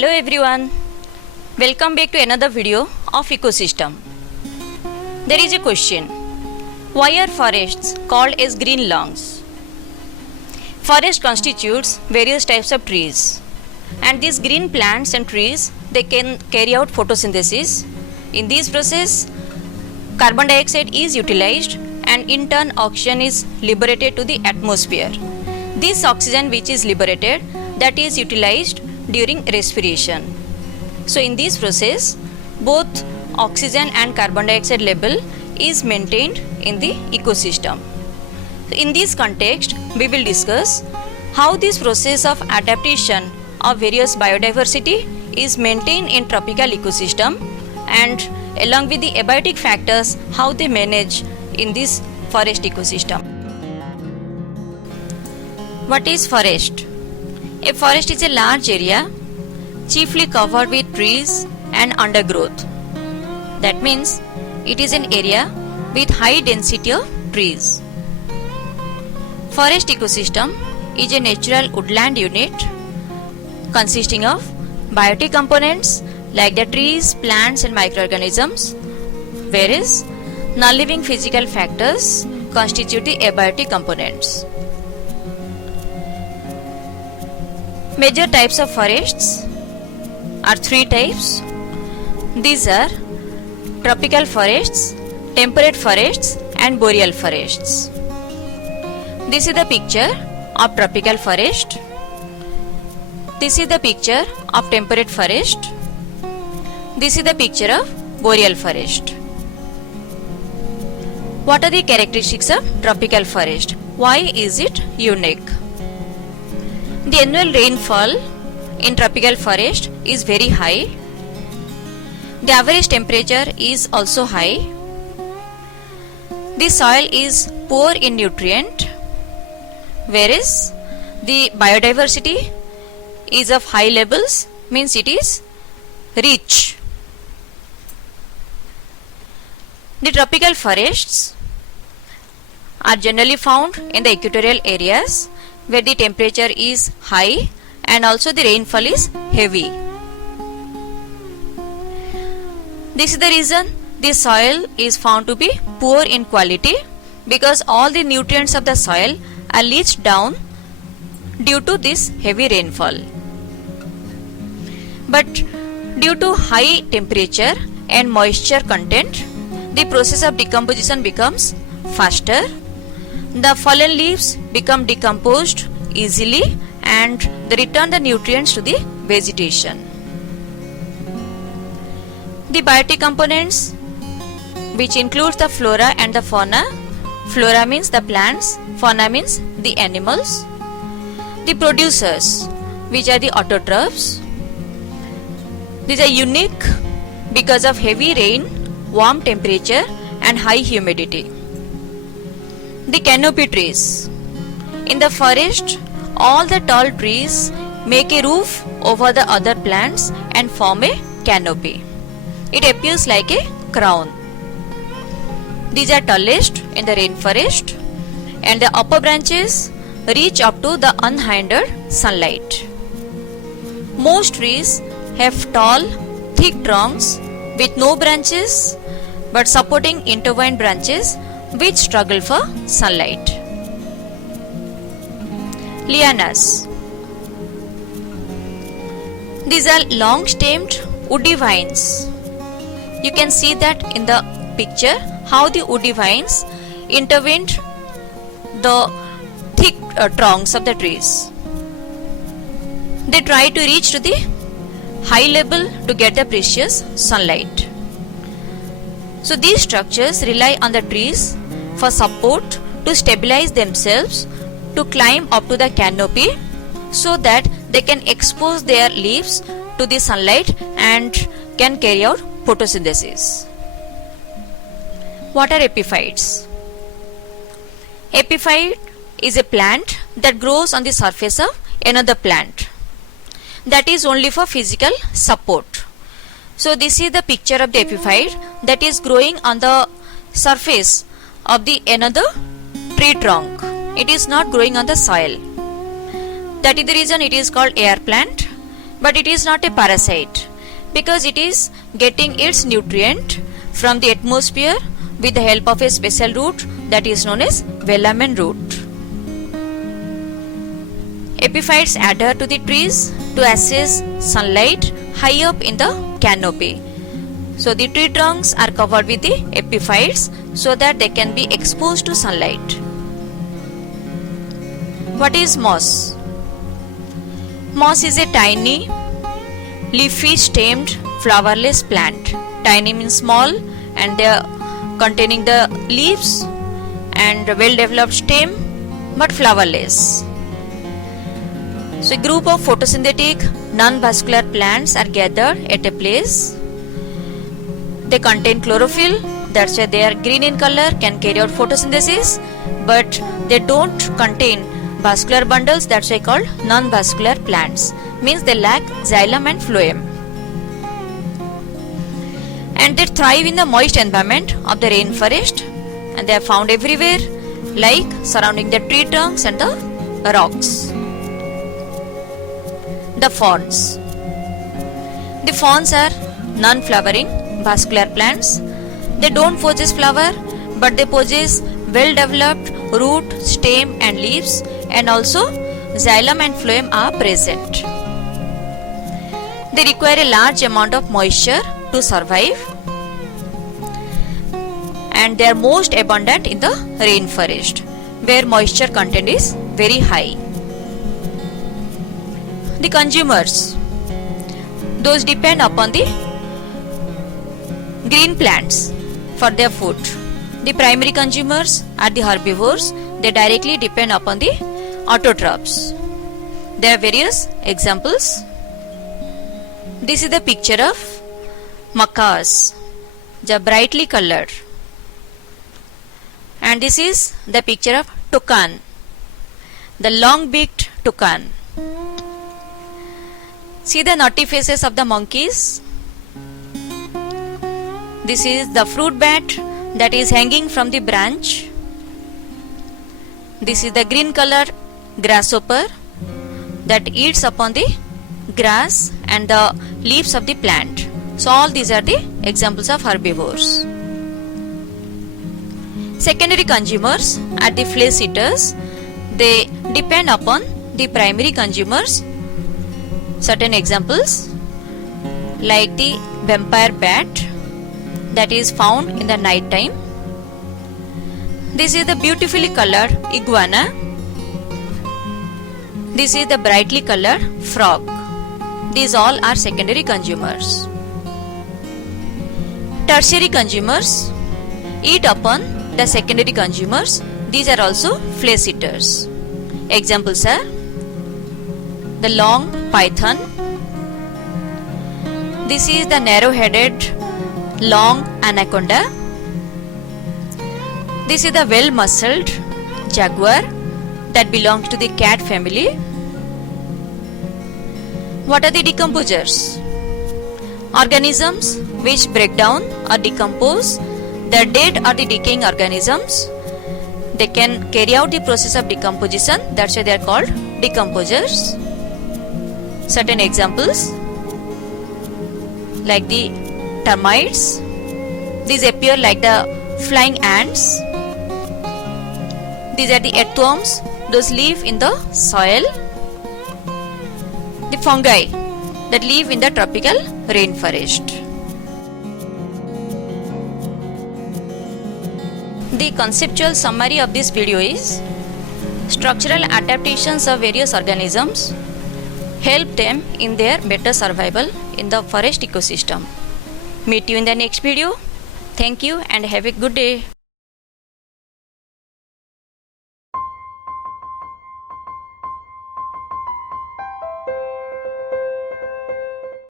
Hello everyone, welcome back to another video of ecosystem. There is a question, why are forests called as green lawns? Forest constitutes various types of trees, and these green plants and trees, they can carry out photosynthesis. In this process, carbon dioxide is utilized and in turn oxygen is liberated to the atmosphere. This oxygen which is liberated, that is utilized during respiration. So in this process, both oxygen and carbon dioxide level is maintained in the ecosystem. In this context, we will discuss how this process of adaptation of various biodiversity is maintained in tropical ecosystem, and along with the abiotic factors, how they manage in this forest ecosystem. What is forest? A forest is a large area chiefly covered with trees and undergrowth. That means it is an area with high density of trees. Forest ecosystem is a natural woodland unit consisting of biotic components like the trees, plants and microorganisms, whereas non-living physical factors constitute the abiotic components. Major types of forests are three types. These are tropical forests, temperate forests and boreal forests. This is the picture of tropical forest. This is the picture of temperate forest. This is the picture of boreal forest. What are the characteristics of tropical forest? Why is it unique? The annual rainfall in tropical forest is very high. The average temperature is also high. The soil is poor in nutrient, whereas the biodiversity is of high levels, means it is rich. The tropical forests are generally found in the equatorial areas where the temperature is high and also the rainfall is heavy. This is the reason the soil is found to be poor in quality, because all the nutrients of the soil are leached down due to this heavy rainfall. But due to high temperature and moisture content, the process of decomposition becomes faster. The fallen leaves become decomposed easily and they return the nutrients to the vegetation. The biotic components, which includes the flora and the fauna. Flora means the plants, fauna means the animals. The producers, which are the autotrophs. These are unique because of heavy rain, warm temperature and high humidity. The canopy trees. In the forest, all the tall trees make a roof over the other plants and form a canopy. It appears like a crown. These are tallest in the rainforest, and the upper branches reach up to the unhindered sunlight. Most trees have tall, thick trunks with no branches but supporting intertwined branches which struggle for sunlight. Lianas. These are long-stemmed woody vines. You can see that in the picture how the woody vines intertwined the thick trunks of the trees. They try to reach to the high level to get the precious sunlight. So these structures rely on the trees for support to stabilize themselves to climb up to the canopy so that they can expose their leaves to the sunlight and can carry out photosynthesis. What are epiphytes? Epiphyte is a plant that grows on the surface of another plant. That is only for physical support. So this is the picture of the epiphyte that is growing on the surface of the another tree trunk. It is not growing on the soil. That is the reason it is called air plant. but it is not a parasite because it is getting its nutrient from the atmosphere with the help of a special root that is known as velamen root. Epiphytes adhere to the trees to access sunlight high up in the canopy. So the tree trunks are covered with the epiphytes so that they can be exposed to sunlight. What is moss? Moss is a tiny, leafy stemmed, flowerless plant. Tiny means small, and they are containing the leaves and well developed stem but flowerless. So a group of photosynthetic non-vascular plants are gathered at a place. They contain chlorophyll, that's why they are green in color, can carry out photosynthesis, but they don't contain vascular bundles, that's why called non-vascular plants. Means they lack xylem and phloem. And they thrive in the moist environment of the rainforest, and they are found everywhere, like surrounding the tree trunks and the rocks. The ferns. The ferns are non-flowering vascular plants. They don't possess flower, but they possess well-developed root, stem and leaves, and also xylem and phloem are present. They require a large amount of moisture to survive, and they are most abundant in the rainforest where moisture content is very high. The consumers, those depend upon the green plants for their food. The primary consumers are the herbivores. They directly depend upon the autotrophs. There are various examples. This is the picture of macaws, they are brightly colored. And this is the picture of toucan, the long-beaked toucan. See the naughty faces of the monkeys. This is the fruit bat that is hanging from the branch. This is the green colored grasshopper that eats upon the grass and the leaves of the plant. So all these are the examples of herbivores. Secondary consumers are the flesh eaters. They depend upon the primary consumers. Certain examples like the vampire bat that is found in the night time. This is the beautifully colored iguana. This is the brightly colored frog. These all are secondary consumers. Tertiary consumers eat upon the secondary consumers. These are also flesh eaters. Examples are the long python. This is the narrow-headed long anaconda. This is the well-muscled jaguar that belongs to the cat family. What are the decomposers? Organisms which break down or decompose the dead or the decaying organisms. They can carry out the process of decomposition, that's why they are called decomposers. Certain examples like the termites. These appear like the flying ants. These are the earthworms. Those live in the soil. The fungi that live in the tropical rainforest. The conceptual summary of this video is: structural adaptations of various organisms help them in their better survival in the forest ecosystem. Meet you in the next video. Thank you and have a good day.